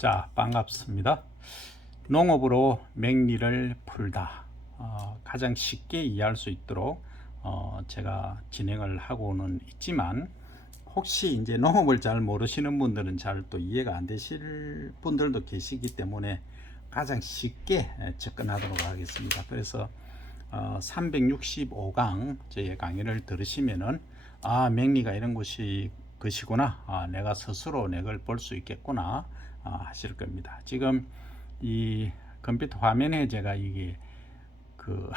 자, 반갑습니다. 농업으로 맹리를 풀다. 가장 쉽게 이해할 수 있도록 제가 진행을 하고는 있지만, 혹시 이제 농업을 잘 모르시는 분들은 잘 또 이해가 안 되실 분들도 계시기 때문에 가장 쉽게 접근하도록 하겠습니다. 그래서 365강 저의 강의를 들으시면은 맹리가 이런 것이구나, 내가 스스로 내 걸 볼 수 있겠구나 하실 겁니다. 지금 이 컴퓨터 화면에 제가 이게 그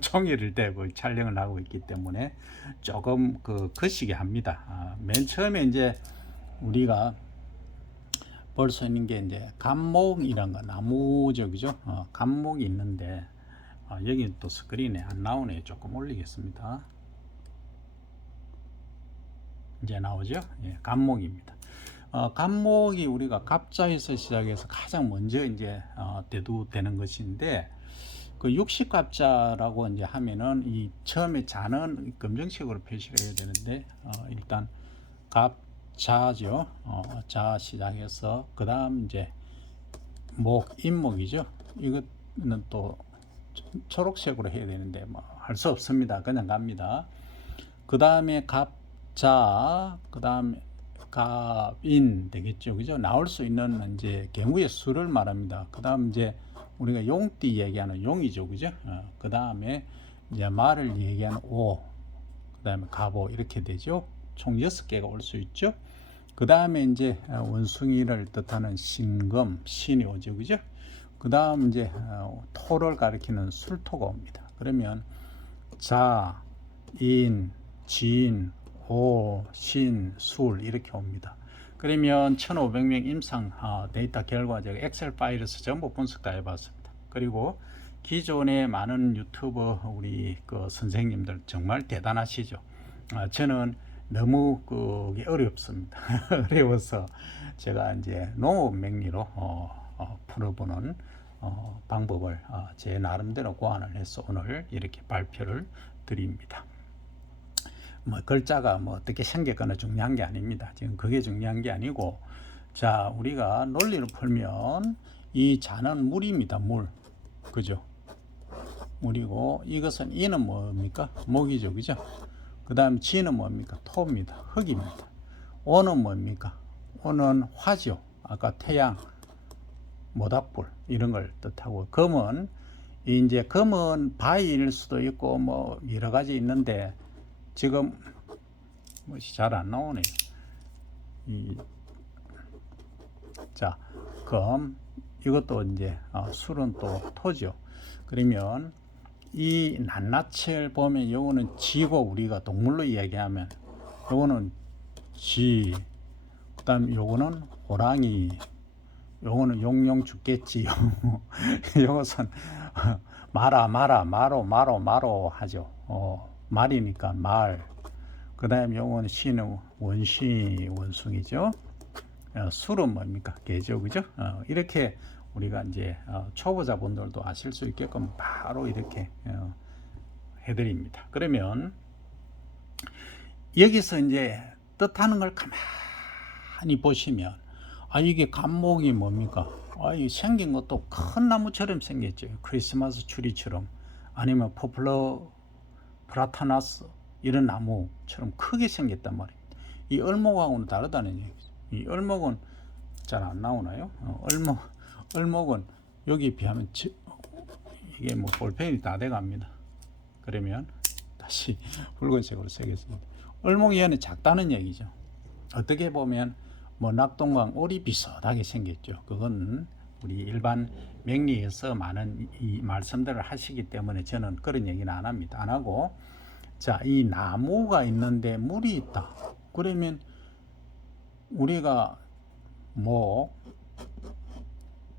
종이를 대고 촬영을 하고 있기 때문에 조금 거시게 합니다. 맨 처음에 이제 우리가 볼 수 있는 게 이제 감목이란 거, 나무죠, 그죠? 감목이 있는데 여기 또 스크린에 안 나오네. 조금 올리겠습니다. 이제 나오죠? 예, 감목입니다. 감목이 우리가 갑자에서 시작해서 가장 먼저 이제 대두되는 것인데, 그 육식갑자라고 이제 하면은 이 처음에 자는 검정색으로 표시가 해야 되는데, 일단 갑자죠. 자 시작해서 그 다음 이제 인목이죠. 이거는 또 초록색으로 해야 되는데 뭐 할 수 없습니다. 그냥 갑니다. 그 다음에 갑자, 그 다음에 갑인 되겠죠, 그죠? 나올 수 있는 이제 경우의 수를 말합니다. 그 다음 이제 우리가 용띠 얘기하는 용이죠, 그죠? 그 다음에 이제 말을 얘기하는 오, 그 다음에 갑오 이렇게 되죠. 총 6개가 올 수 있죠. 그 다음에 이제 원숭이를 뜻하는 신금, 신이 오죠, 그죠? 그 다음 이제 토를 가리키는 술토가 옵니다. 그러면 자, 인, 진, 오, 신, 술 이렇게 옵니다. 그러면 1500명 임상 데이터 결과 제가 엑셀 파일에서 전부 분석 다 해봤습니다. 그리고 기존에 많은 유튜버 우리 선생님들 정말 대단하시죠. 저는 너무 그게 어렵습니다. 어려워서 제가 이제 농업 맹리로 풀어보는 방법을 제 나름대로 고안을 해서 오늘 이렇게 발표를 드립니다. 뭐 글자가 뭐 어떻게 생겼거나 중요한 게 아닙니다. 지금 그게 중요한 게 아니고, 자, 우리가 논리를 풀면 이 자는 물입니다. 물, 그죠? 물이고, 이것은 이는 뭡니까? 목이죠, 그죠? 그 다음 지는 뭡니까? 토입니다. 흙입니다. 오는 뭡니까? 오는 화죠. 아까 태양, 모닥불 이런 걸 뜻하고, 금은 이제 금은 바위일 수도 있고 뭐 여러 가지 있는데, 지금 잘 안 나오네요. 자, 금 이것도 이제 술은 또 토죠. 그러면 이 낱낱을 보면 요거는 지고, 우리가 동물로 이야기하면 요거는 지, 그다음 요거는 호랑이, 요거는 용용 죽겠지. 요것은 마로 하죠. 말이니까 말. 그 다음에 요거는 시는 원시, 원숭이죠. 술은 뭡니까? 개죠, 그죠? 이렇게 우리가 이제 초보자분들도 아실 수 있게끔 바로 이렇게 해드립니다. 그러면 여기서 이제 뜻하는 걸 가만히 보시면, 이게 감목이 뭡니까? 이 생긴 것도 큰 나무처럼 생겼죠. 크리스마스 추리처럼, 아니면 포플러 프라타나스 이런 나무처럼 크게 생겼단 말입니다. 이 얼목하고는 다르다는 얘기죠. 이 얼목은 잘 안 나오나요? 얼목은 여기에 비하면 이게 뭐 볼펜이 다 돼갑니다. 그러면 다시 붉은색으로 쓰겠습니다. 얼목이 얘는 작다는 얘기죠. 어떻게 보면 뭐 낙동강 오리 비슷하게 생겼죠. 그건 우리 일반 맹리에서 많은 이 말씀들을 하시기 때문에 저는 그런 얘기는 안 합니다. 안 하고, 자, 이 나무가 있는데 물이 있다. 그러면 우리가 목,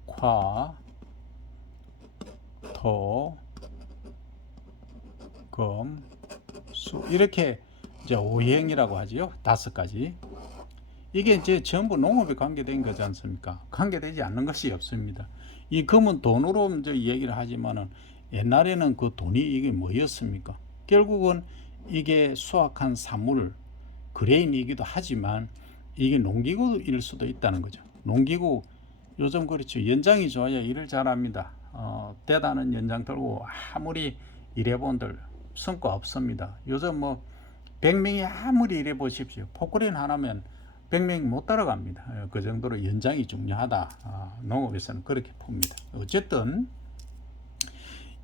화, 토, 금, 수 이렇게 이제 오행이라고 하지요. 5가지. 이게 이제 전부 농업에 관계된 거지 않습니까? 관계되지 않는 것이 없습니다. 이 금은 돈으로 이제 얘기를 하지만은, 옛날에는 그 돈이 이게 뭐였습니까? 결국은 이게 수확한 산물, 그레인이기도 하지만 이게 농기구일 수도 있다는 거죠. 농기구 요즘 그렇죠. 연장이 좋아야 일을 잘합니다. 대단한 연장 들고 아무리 일해본들 성과 없습니다. 요즘 뭐 100명이 아무리 일해 보십시오. 포크레인 하나면 100명이 못 따라갑니다. 그 정도로 연장이 중요하다. 농업에서는 그렇게 봅니다. 어쨌든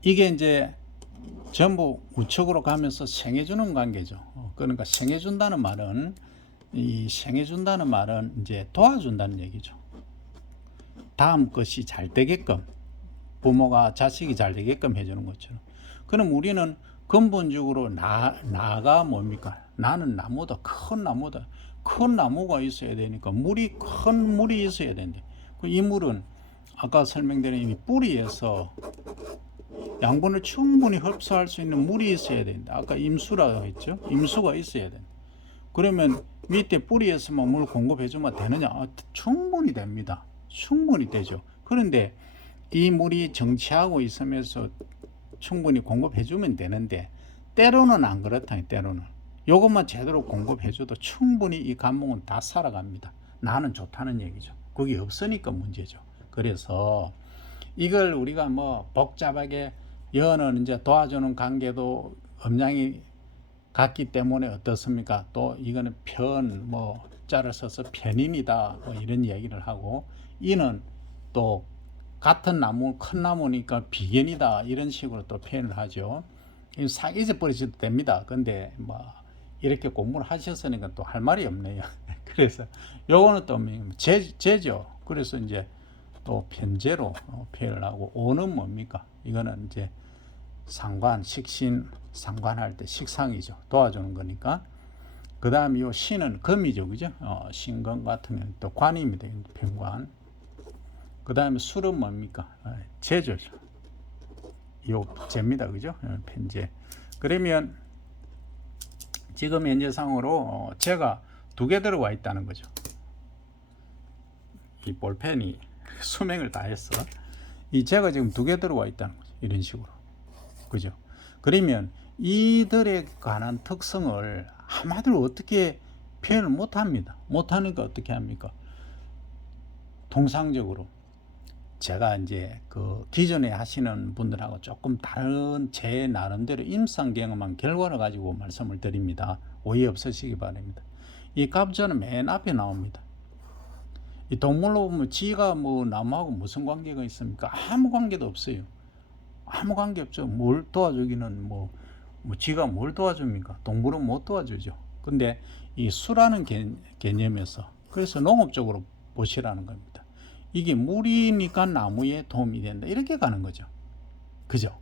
이게 이제 전부 우측으로 가면서 생해주는 관계죠. 그러니까 생해준다는 말은 이제 도와준다는 얘기죠. 다음 것이 잘 되게끔 부모가 자식이 잘 되게끔 해주는 것처럼. 그럼 우리는 근본적으로 나가 뭡니까? 나는 나무다. 큰 나무다. 큰 나무가 있어야 되니까 큰 물이 있어야 되는데 이 물은 아까 설명드린 이 뿌리에서 양분을 충분히 흡수할 수 있는 물이 있어야 된다. 아까 임수라고 했죠. 임수가 있어야 된다. 그러면 밑에 뿌리에서만 물 공급해주면 되느냐? 충분히 됩니다. 충분히 되죠. 그런데 이 물이 정치하고 있으면서 충분히 공급해주면 되는데 때로는 안 그렇다. 때로는 이것만 제대로 공급해줘도 충분히 이 감목은 다 살아갑니다. 나는 좋다는 얘기죠. 그게 없으니까 문제죠. 그래서 이걸 우리가 뭐 복잡하게 여는 이제 도와주는 관계도 음양이 같기 때문에 어떻습니까? 또 이거는 뭐 자를 써서 편인이다 뭐 이런 얘기를 하고, 이는 또 같은 나무 큰 나무니까 비견이다 이런 식으로 또 표현을 하죠. 잊어버리셔도 됩니다. 근데 뭐 이렇게 공부를 하셨으니까 또 할 말이 없네요. 그래서 요거는 또 제죠. 그래서 이제 또 편제로 표현을 하고, 오는 뭡니까? 이거는 이제 상관, 식신, 상관할 때 식상이죠. 도와주는 거니까. 그 다음에 요 신은 금이죠. 그죠? 신금 같은 경우는 또 관입니다. 편관. 그 다음에 술은 뭡니까? 제조죠. 요 제입니다. 그죠? 편제. 그러면 지금 현재상으로 제가 2개 들어와 있다는 거죠. 이 볼펜이 수명을 다해서 이 제가 지금 2개 들어와 있다는 거죠. 이런 식으로. 그죠? 그러면 이들에 관한 특성을 한마디로 어떻게 표현을 못 합니다. 못 하니까 어떻게 합니까? 통상적으로 제가 이제 그 기존에 하시는 분들하고 조금 다른 제 나름대로 임상 경험한 결과를 가지고 말씀을 드립니다. 오해 없으시기 바랍니다. 이 갑자는 맨 앞에 나옵니다. 이 동물로 보면 지가 뭐 나무하고 무슨 관계가 있습니까? 아무 관계도 없어요. 아무 관계 없죠. 뭘 도와주기는 뭐 지가 뭘 도와줍니까? 동물은 못 도와주죠. 근데 이 수라는 개념에서, 그래서 농업적으로 보시라는 겁니다. 이게 물이니까 나무에 도움이 된다. 이렇게 가는 거죠. 그죠?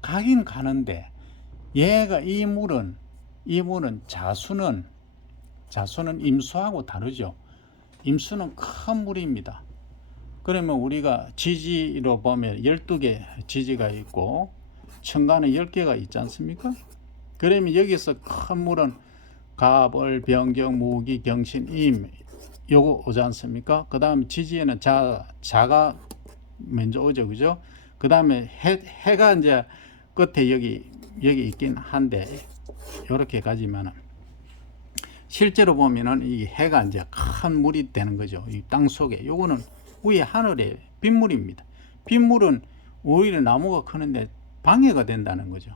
가긴 가는데 얘가 이 물은 자수는 임수하고 다르죠. 임수는 큰 물입니다. 그러면 우리가 지지로 보면 12개 지지가 있고 천간은 10개가 있지 않습니까? 그러면 여기서 큰 물은 갑을, 병경, 무기, 경신, 임 요거 오지 않습니까? 그 다음에 지지에는 자가 먼저 오죠. 그죠? 그 다음에 해가 이제 끝에 여기 있긴 한데 요렇게 가지만은 실제로 보면은 이 해가 이제 큰 물이 되는 거죠. 이 땅 속에. 요거는 위에 하늘에 빗물입니다. 빗물은 오히려 나무가 크는데 방해가 된다는 거죠.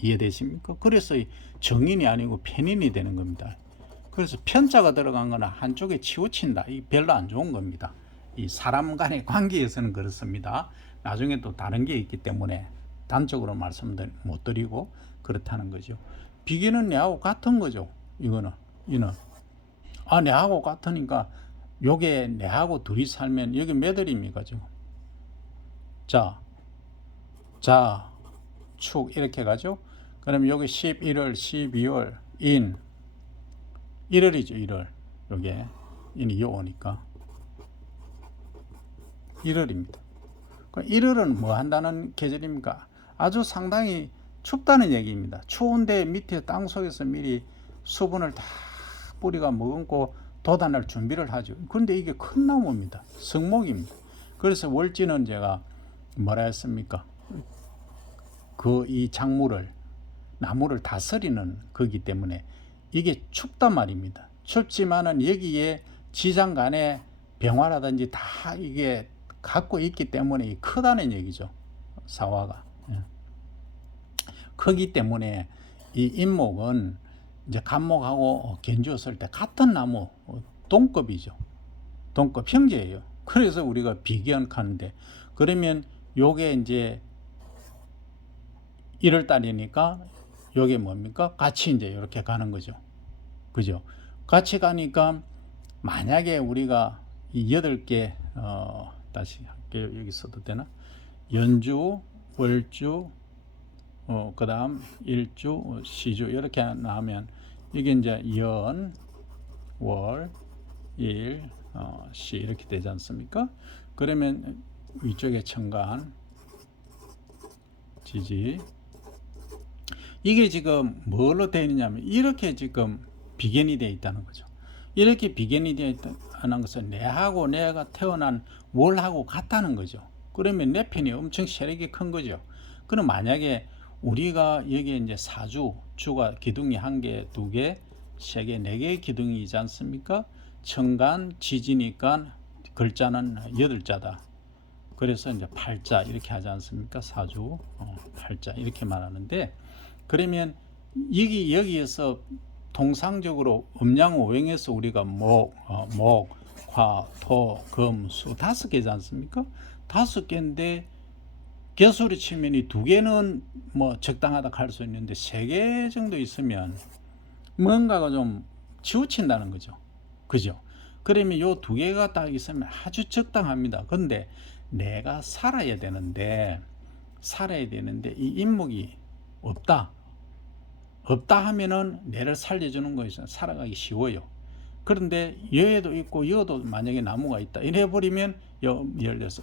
이해되십니까? 그래서 정인이 아니고 편인이 되는 겁니다. 그래서 편자가 들어간 거는 한쪽에 치우친다. 이 별로 안 좋은 겁니다. 이 사람 간의 관계에서는 그렇습니다. 나중에 또 다른 게 있기 때문에 단적으로 말씀을 못 드리고 그렇다는 거죠. 비계는 내하고 같은 거죠. 이는 내하고 같으니까 요게 내하고 둘이 살면 여기 몇 월입니까 지금? 자, 축 이렇게 가죠. 그럼 여기 11월, 12월, 인 1월이죠. 1월. 요게 인이 요 오니까 1월입니다. 1월은 뭐 한다는 계절입니까? 아주 상당히 춥다는 얘기입니다. 추운데 밑에 땅 속에서 미리 수분을 다 뿌리가 머금고 돋아날 준비를 하죠. 그런데 이게 큰 나무입니다. 성목입니다. 그래서 월지는 제가 뭐라 했습니까? 이 나무를 다스리는 거기 때문에 이게 춥단 말입니다. 춥지만은 여기에 지장 간의 병화라든지 다 이게 갖고 있기 때문에 크다는 얘기죠. 사화가. 예. 크기 때문에 이 인목은 이제 간목하고 견주었을 때 같은 나무 동급이죠. 동급 형제예요. 그래서 우리가 비견하는데 그러면 요게 이제 1월 달이니까 요게 뭡니까? 같이 이제 이렇게 가는 거죠. 그죠? 같이 가니까 만약에 우리가 이 8개 다시 할게요. 여기 써도 되나? 연주, 월주, 그다음 일주, 시주 이렇게 나오면 이게 이제 연, 월, 일, 시 이렇게 되지 않습니까? 그러면 위쪽에 천간, 지지 이게 지금 뭘로 되어 있느냐면 이렇게 지금 비견이 되어 있다는 거죠. 이렇게 비견이 되어 있다는 것은 내하고 내가 태어난 월하고 같다는 거죠. 그러면 내 편이 엄청 세력이 큰 거죠. 그럼 만약에 우리가 여기에 이제 사주, 주가 기둥이 1개, 2개, 3개, 4개의 기둥이지 않습니까? 천간, 지지니까 글자는 8자다. 그래서 이제 8자 이렇게 하지 않습니까? 사주, 8자 이렇게 말하는데 그러면 여기에서 통상적으로 음양오행에서 우리가 목, 화, 토, 금, 수 5개지 않습니까? 5개인데 개수로 치면 이 2개는 뭐 적당하다 할 수 있는데 3개 정도 있으면 뭔가가 좀 치우친다는 거죠. 그죠? 그러면 요 2개가 딱 있으면 아주 적당합니다. 근데 내가 살아야 되는데 이 인목이 없다 하면은 내를 살려주는 거에서 살아가기 쉬워요. 그런데 여에도 있고 여도 만약에 나무가 있다 이래 버리면 예를 들어서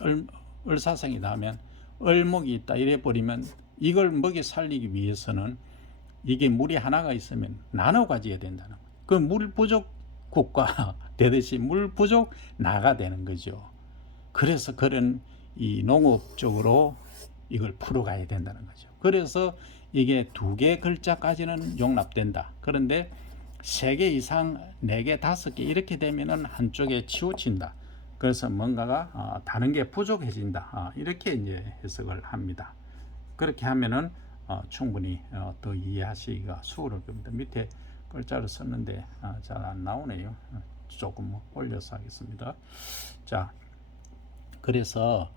을사성이 나면 을목이 있다 이래 버리면 이걸 먹여 살리기 위해서는 이게 물이 하나가 있으면 나눠 가져야 된다는 거예요. 그 물 부족 국가 되듯이 물 부족 나가 되는 거죠. 그래서 그런 이 농업 쪽으로 이걸 풀어가야 된다는 거죠. 그래서 이게 2개 글자까지는 용납된다. 그런데 3개 이상 4개 5개 이렇게 되면은 한쪽에 치우친다. 그래서 뭔가가 다른 게 부족해진다. 이렇게 이제 해석을 합니다. 그렇게 하면은 충분히 더 이해하시기가 수월할 겁니다. 밑에 글자를 썼는데 잘 안 나오네요. 조금 올려서 하겠습니다. 자, 그래서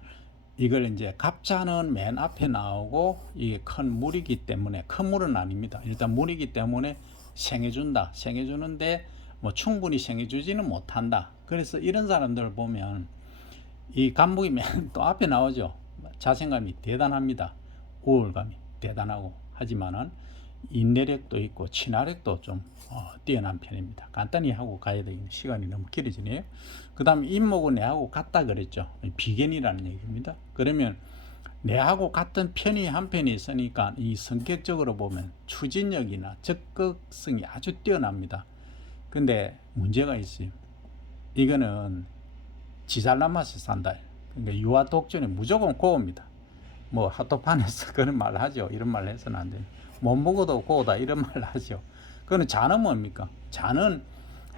이걸 이제 갑자는 맨 앞에 나오고 이게 큰 물이기 때문에 큰 물은 아닙니다. 일단 물이기 때문에 생해준다. 생해주는데 뭐 충분히 생해주지는 못한다. 그래서 이런 사람들을 보면 이 간목이 맨 또 앞에 나오죠. 자신감이 대단합니다. 우월감이 대단하고 하지만은 인내력도 있고 친화력도 좀 뛰어난 편입니다. 간단히 하고 가야 되는 시간이 너무 길어지네요. 그 다음에 인목은 내하고 같다 그랬죠. 비견이라는 얘기입니다. 그러면 내하고 같은 편이 한 편이 있으니까 이 성격적으로 보면 추진력이나 적극성이 아주 뛰어납니다. 근데 문제가 있어요. 이거는 지잘난 맛에 산다. 그러니까 유아 독전이 무조건 고옵니다. 뭐 핫도판에서 그런 말 하죠. 이런 말 해서는 안 돼요. 못 먹어도 고다 이런 말 하죠. 그는 자는 뭡니까? 자는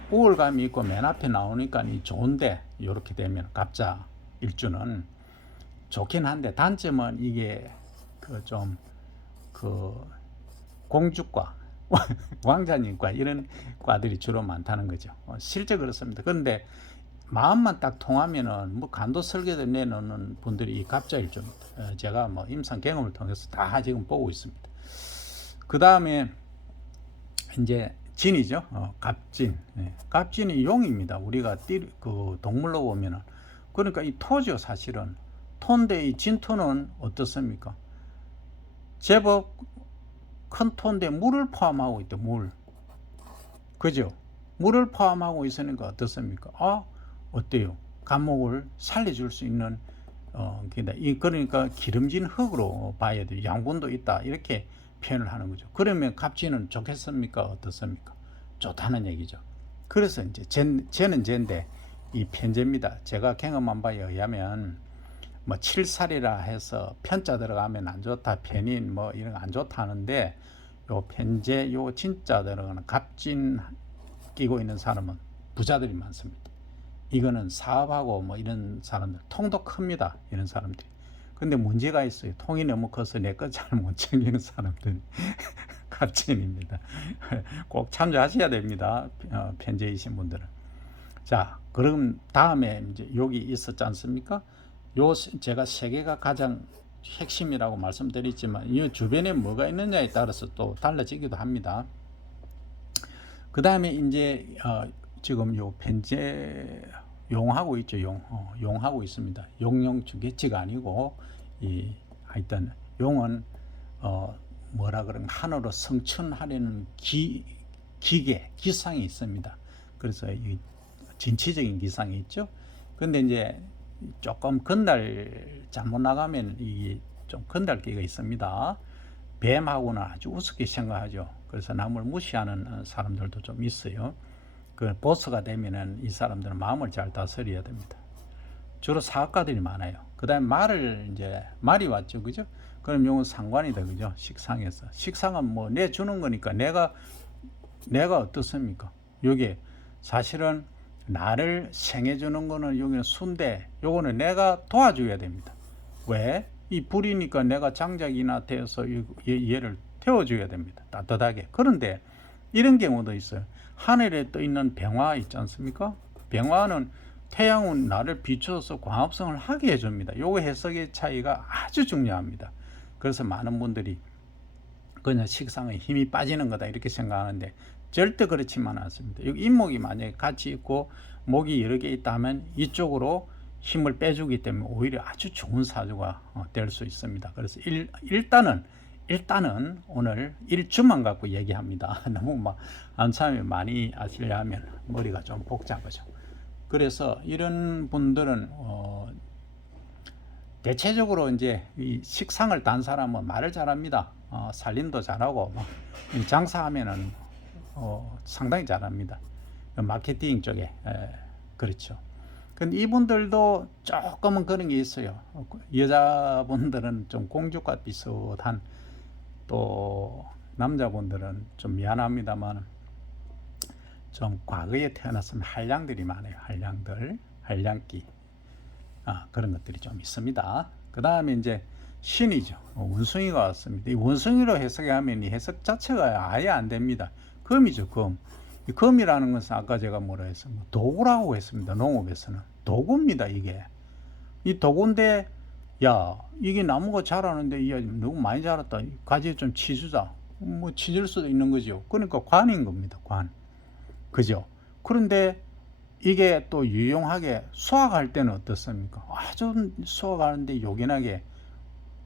우월감이 있고 맨 앞에 나오니까 좋은데 이렇게 되면 갑자 일주는 좋긴 한데 단점은 이게 그 공주과 왕자님과 이런 과들이 주로 많다는 거죠. 실제 그렇습니다. 그런데 마음만 딱 통하면은 뭐 간도 설계를 내놓는 분들이 이 갑자일주입니다. 제가 뭐 임상 경험을 통해서 다 지금 보고 있습니다. 그 다음에 이제 진이죠. 갑진. 갑진이 용입니다. 우리가 그 동물로 보면은 그러니까 이 토죠. 사실은 토인데 이 진토는 어떻습니까? 제법 큰 토인데 물을 포함하고 있다. 물. 그죠? 물을 포함하고 있으니까 어떻습니까? 어때요? 간목을 살려줄 수 있는 그러니까 기름진 흙으로 봐야 돼요. 양분도 있다. 이렇게 표현을 하는 거죠. 그러면 갑진은 좋겠습니까? 어떻습니까? 좋다는 얘기죠. 그래서 이제 쟤는 쟤인데 이 편제입니다. 제가 경험한 바에 의하면 뭐 칠살이라 해서 편자 들어가면 안 좋다, 편인 뭐 이런 거 안 좋다 하는데 요 편제 요 진자 들어가는 갑진 끼고 있는 사람은 부자들이 많습니다. 이거는 사업하고 뭐 이런 사람들 통도 큽니다. 이런 사람들이. 근데 문제가 있어요. 통이 너무 커서 내 것 잘 못 챙기는 사람들 갑진입니다. 꼭 참조하셔야 됩니다. 편제이신 분들은. 자, 그럼 다음에 이제 여기 있었지 않습니까? 요 제가 세 개가 가장 핵심이라고 말씀드렸지만 이 주변에 뭐가 있느냐에 따라서 또 달라지기도 합니다. 그 다음에 이제 지금 요 편제 용하고 있죠. 용하고 있습니다. 용용 주계치가 아니고 하여튼 용은 뭐라 그러면 하늘로 성춘하려는 기계 기상이 있습니다. 그래서 이 진취적인 기상이 있죠. 근데 이제 조금 건달 잘못 나가면 이게 좀 건달기가 있습니다. 뱀하고는 아주 우습게 생각하죠. 그래서 남을 무시하는 사람들도 좀 있어요. 그 보스가 되면은 이 사람들은 마음을 잘 다스려야 됩니다. 주로 사업가들이 많아요. 그 다음에 말이 왔죠. 그죠? 그럼 이건 상관이다. 그죠? 식상에서. 식상은 뭐 내주는 거니까 내가 어떻습니까? 요게 사실은 나를 생해주는 거는 여기는 순대, 요거는 내가 도와줘야 됩니다. 왜? 이 불이니까 내가 장작이나 태워서 얘를 태워줘야 됩니다. 따뜻하게. 그런데 이런 경우도 있어요. 하늘에 떠 있는 병화 있지 않습니까? 병화는 태양은 나를 비춰서 광합성을 하게 해줍니다. 요거 해석의 차이가 아주 중요합니다. 그래서 많은 분들이 그냥 식상에 힘이 빠지는 거다 이렇게 생각하는데 절대 그렇지만 않습니다. 여기 잇목이 만약에 같이 있고 목이 여러 개 있다면 이쪽으로 힘을 빼주기 때문에 오히려 아주 좋은 사주가 될 수 있습니다. 그래서 일단은 오늘 일주만 갖고 얘기합니다. 너무 막 한참에 많이 아시려면 머리가 좀 복잡하죠. 그래서 이런 분들은 대체적으로 이제 이 식상을 단 사람은 말을 잘합니다. 살림도 잘하고 장사하면은 상당히 잘합니다. 마케팅 쪽에 그렇죠. 근데 이분들도 조금은 그런 게 있어요. 여자분들은 좀 공주과 비슷한, 또 남자분들은 좀 미안합니다만 좀 과거에 태어났으면 한량들이 많아요. 한량기 그런 것들이 좀 있습니다. 그 다음에 이제 신이죠. 원숭이가 왔습니다. 이 원숭이로 해석하면 이 해석 자체가 아예 안 됩니다. 금이죠, 금. 이 금이라는 것은 아까 제가 뭐라 했습니까? 도구라고 했습니다. 농업에서는 도구입니다. 이게 이 도구인데, 야, 이게 나무가 자라는데 야, 너무 많이 자랐다. 가지에 좀 치주자. 뭐 치줄 수도 있는 거죠. 그러니까 관인 겁니다. 관. 그죠? 그런데 이게 또 유용하게 수확할 때는 어떻습니까? 아주 수확하는데 요긴하게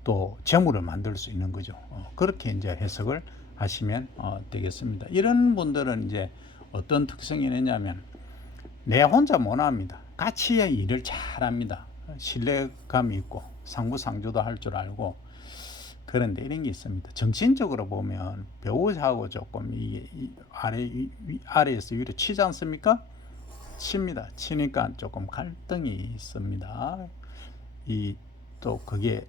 또 재물을 만들 수 있는 거죠. 그렇게 이제 해석을 하시면 되겠습니다. 이런 분들은 이제 어떤 특성이 있냐면 내 혼자 못합니다. 같이 일을 잘합니다. 신뢰감이 있고 상부상조도 할 줄 알고. 그런데 이런 게 있습니다. 정신적으로 보면 배우자하고 조금 아래에서 위로 치지 않습니까? 칩니다. 치니까 조금 갈등이 있습니다. 또 그게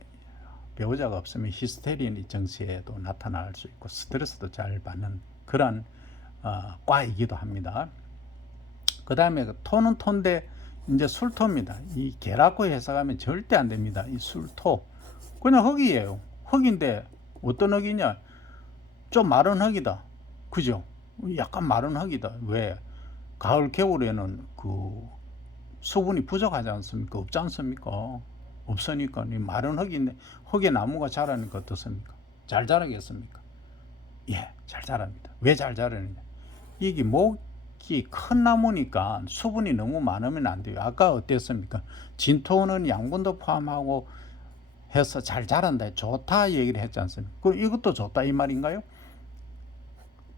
배우자가 없으면 히스테리인 정세에도 나타날 수 있고 스트레스도 잘 받는 그런 과이기도 합니다. 그 다음에 토는 토인데 이제 술토입니다. 이 개라고 해석하면 절대 안 됩니다. 이 술토 그냥 흙이에요. 흙인데 어떤 흙이냐? 좀 마른 흙이다. 그죠? 약간 마른 흙이다. 왜? 가을 겨울에는 그 수분이 부족하지 않습니까? 없지 않습니까? 없으니까 이 마른 흙인데 흙에 나무가 자라니까 어떻습니까? 잘 자라겠습니까? 예, 잘 자랍니다. 왜 잘 자라느냐? 이게 목이 큰 나무니까 수분이 너무 많으면 안 돼요. 아까 어땠습니까? 진토는 양분도 포함하고 해서 잘 자란다, 좋다 얘기를 했지 않습니까? 그럼 이것도 좋다 이 말인가요?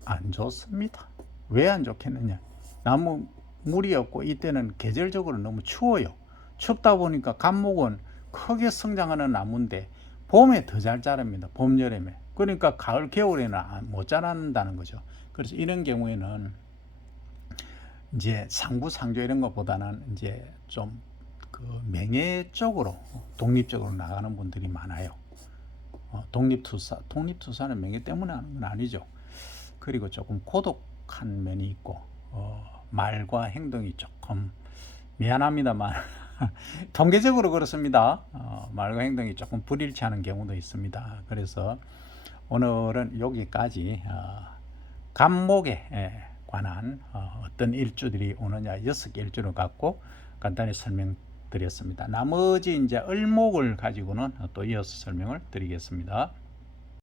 안 좋습니다. 왜 안 좋겠느냐? 나무 물이 없고 이때는 계절적으로 너무 추워요. 춥다 보니까 감목은 크게 성장하는 나무인데 봄에 더 잘 자랍니다. 봄, 여름에. 그러니까 가을, 겨울에는 못 자란다는 거죠. 그래서 이런 경우에는 이제 상부상조 이런 것보다는 이제 좀 그 명예 쪽으로 독립적으로 나가는 분들이 많아요. 독립투사는 명예 때문에 하는 건 아니죠. 그리고 조금 고독한 면이 있고 말과 행동이 조금 미안합니다만 통계적으로 그렇습니다. 말과 행동이 조금 불일치하는 경우도 있습니다. 그래서 오늘은 여기까지 간목에 관한 어떤 일주들이 오느냐 6개 일주를 갖고 간단히 설명드렸습니다. 나머지 이제 을목을 가지고는 또 이어서 설명을 드리겠습니다.